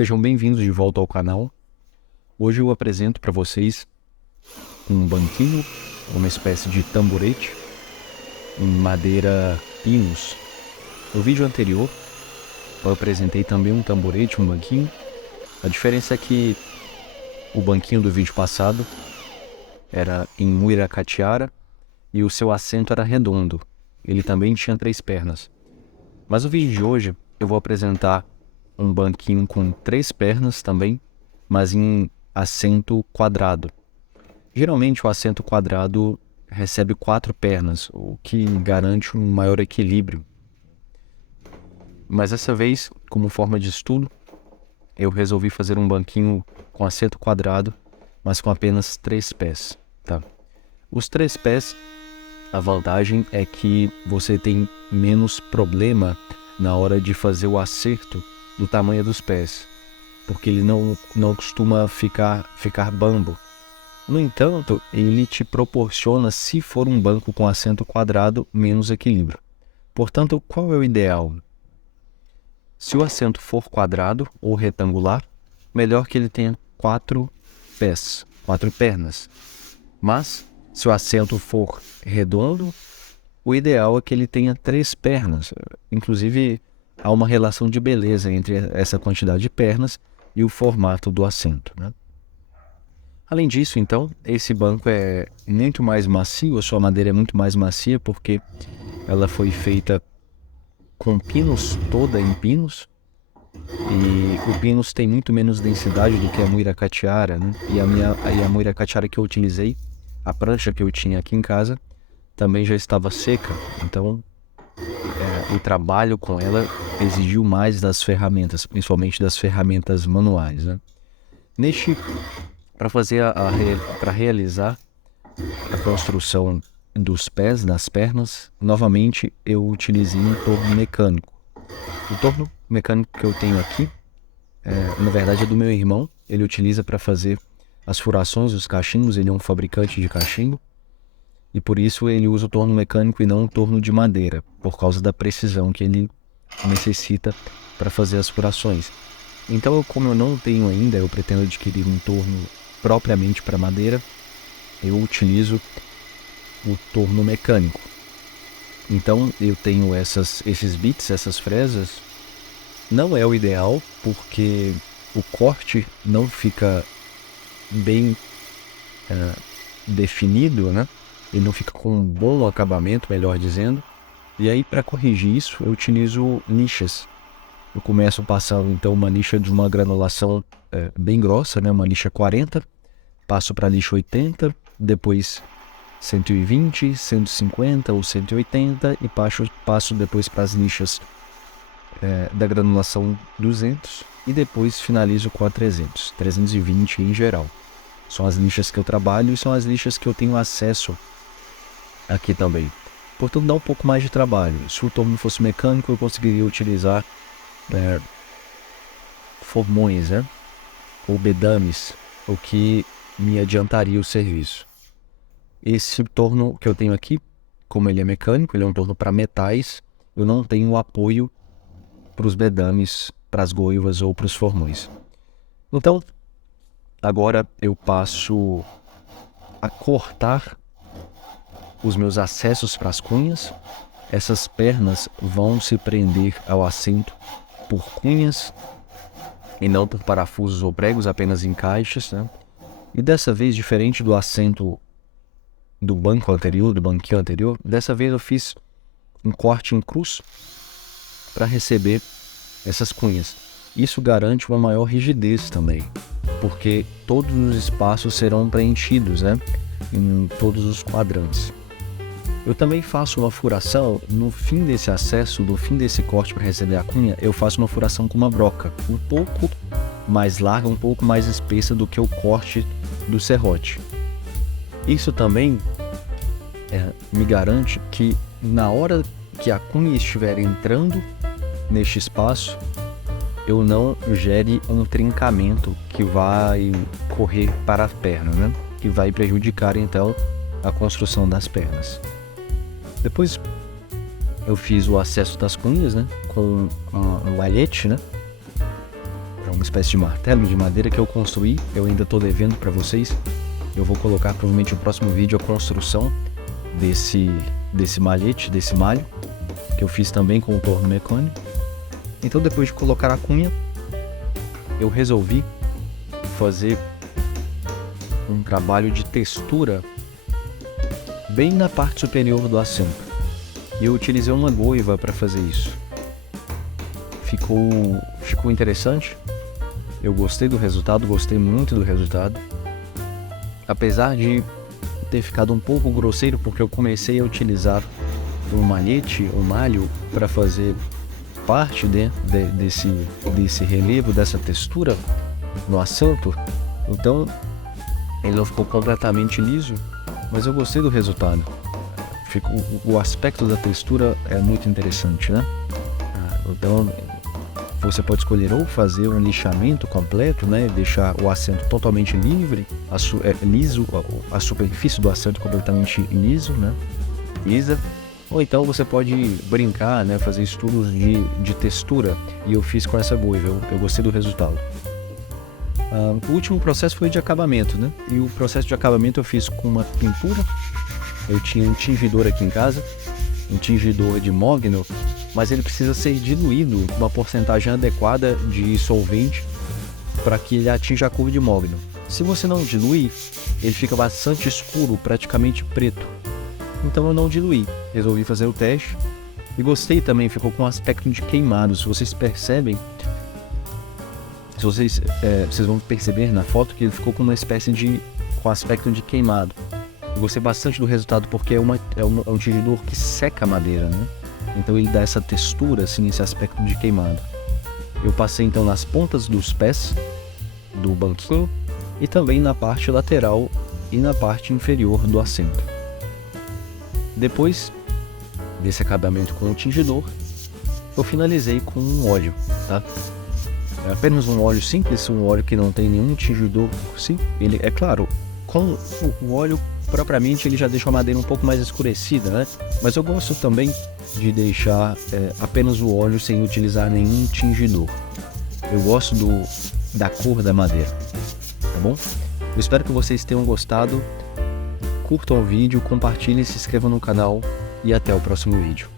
Sejam bem-vindos de volta ao canal. Hoje eu apresento para vocês um banquinho, uma espécie de tamborete em madeira pinus. No vídeo anterior eu apresentei também um tamborete, um banquinho. A diferença é que o banquinho do vídeo passado era em muiracatiara e o seu assento era redondo. Ele também tinha 3 pernas. Mas no vídeo de hoje eu vou apresentar um banquinho com 3 pernas também, mas em assento quadrado. Geralmente o assento quadrado recebe 4 pernas, o que garante um maior equilíbrio. Mas dessa vez, como forma de estudo, eu resolvi fazer um banquinho com assento quadrado, mas com apenas 3 pés. Tá? Os 3 pés, a vantagem é que você tem menos problema na hora de fazer o acerto do tamanho dos pés, porque ele não costuma ficar bambo. No entanto, ele te proporciona, se for um banco com assento quadrado, menos equilíbrio. Portanto, qual é o ideal? Se o assento for quadrado ou retangular, melhor que ele tenha 4 pés, 4 pernas. Mas, se o assento for redondo, o ideal é que ele tenha 3 pernas. Inclusive, há uma relação de beleza entre essa quantidade de pernas e o formato do assento, né? Além disso, então, esse banco é muito mais macio, a sua madeira é muito mais macia porque ela foi feita com pinos, toda em pinos, e o pinus tem muito menos densidade do que a muiracatiara, né? E a muiracatiara que eu utilizei, a prancha que eu tinha aqui em casa, também já estava seca, então o trabalho com ela exigiu mais das ferramentas, principalmente das ferramentas manuais, né? Para realizar a construção dos pés, das pernas, novamente eu utilizei um torno mecânico. O torno mecânico que eu tenho aqui, na verdade é do meu irmão. Ele utiliza para fazer as furações dos cachimbos, ele é um fabricante de cachimbo. E por isso ele usa o torno mecânico e não o torno de madeira, por causa da precisão que ele necessita para fazer as furações. Então, como eu não tenho ainda, eu pretendo adquirir um torno propriamente para madeira, eu utilizo o torno mecânico. Então eu tenho esses bits, essas fresas. Não é o ideal, porque o corte não fica bem definido, né? Ele não fica com um bom acabamento, melhor dizendo. E aí, para corrigir isso, eu utilizo lixas. Eu começo passando então uma lixa de uma granulação bem grossa, né? Uma lixa 40, passo para a lixa 80, depois 120, 150 ou 180 e passo depois para as lixas da granulação 200 e depois finalizo com a 320 em geral. São as lixas que eu trabalho e são as lixas que eu tenho acesso aqui também. Portanto, dá um pouco mais de trabalho. Se o torno fosse mecânico, eu conseguiria utilizar formões, né? Ou bedames, o que me adiantaria o serviço. Esse torno que eu tenho aqui, como ele é mecânico, ele é um torno para metais, eu não tenho apoio para os bedames, para as goivas ou para os formões. Então, agora eu passo a cortar os meus acessos para as cunhas. Essas pernas vão se prender ao assento por cunhas e não por parafusos ou pregos, apenas encaixes, né? E dessa vez, diferente do assento do banco anterior, do banquinho anterior, dessa vez eu fiz um corte em cruz para receber essas cunhas. Isso garante uma maior rigidez também, porque todos os espaços serão preenchidos, né? Em todos os quadrantes. Eu também faço uma furação no fim desse acesso, no fim desse corte para receber a cunha, eu faço uma furação com uma broca, um pouco mais larga, um pouco mais espessa do que o corte do serrote. Isso também me garante que na hora que a cunha estiver entrando neste espaço, eu não gere um trincamento que vai correr para a perna, né? Que vai prejudicar então a construção das pernas. Depois eu fiz o acesso das cunhas, né? Com um alhete, né? uma espécie de martelo de madeira que eu construí, eu ainda estou devendo para vocês. Eu vou colocar provavelmente no próximo vídeo a construção desse malhete, desse malho, que eu fiz também com o torno mecânico. Então depois de colocar a cunha, eu resolvi fazer um trabalho de textura bem na parte superior do assento. E eu utilizei uma goiva para fazer isso. Ficou interessante. Eu gostei do resultado, gostei muito do resultado. Apesar de ter ficado um pouco grosseiro, porque eu comecei a utilizar um malho, para fazer parte desse relevo, dessa textura no assento. Então ele não ficou completamente liso, mas eu gostei do resultado. O aspecto da textura é muito interessante, né? Então você pode escolher ou fazer um lixamento completo, né? Deixar o assento totalmente livre, liso, a superfície do assento completamente liso, né? Lisa. Ou então você pode brincar, né? Fazer estudos de textura, e eu fiz com essa goiva. Eu gostei do resultado. O último processo foi de acabamento, né? E o processo de acabamento eu fiz com uma pintura. Eu tinha um tingidor aqui em casa, um tingidor de mogno, mas ele precisa ser diluído com uma porcentagem adequada de solvente para que ele atinja a cor de mogno. Se você não diluir, ele fica bastante escuro, praticamente preto. Então eu não diluí, resolvi fazer o teste e gostei também, ficou com um aspecto de queimado. Se vocês percebem, vocês vão perceber na foto que ele ficou com uma espécie com aspecto de queimado. Eu gostei bastante do resultado porque é um tingidor que seca a madeira, né? Então ele dá essa textura, assim, esse aspecto de queimado. Eu passei então nas pontas dos pés do banquinho e também na parte lateral e na parte inferior do assento. Depois desse acabamento com o tingidor, eu finalizei com um óleo, tá? É apenas um óleo simples, um óleo que não tem nenhum tingidor. Sim, ele é claro, com o óleo propriamente ele já deixa a madeira um pouco mais escurecida, né? Mas eu gosto também de deixar apenas o óleo sem utilizar nenhum tingidor. Eu gosto da cor da madeira, tá bom? Eu espero que vocês tenham gostado. Curtam o vídeo, compartilhem, se inscrevam no canal e até o próximo vídeo.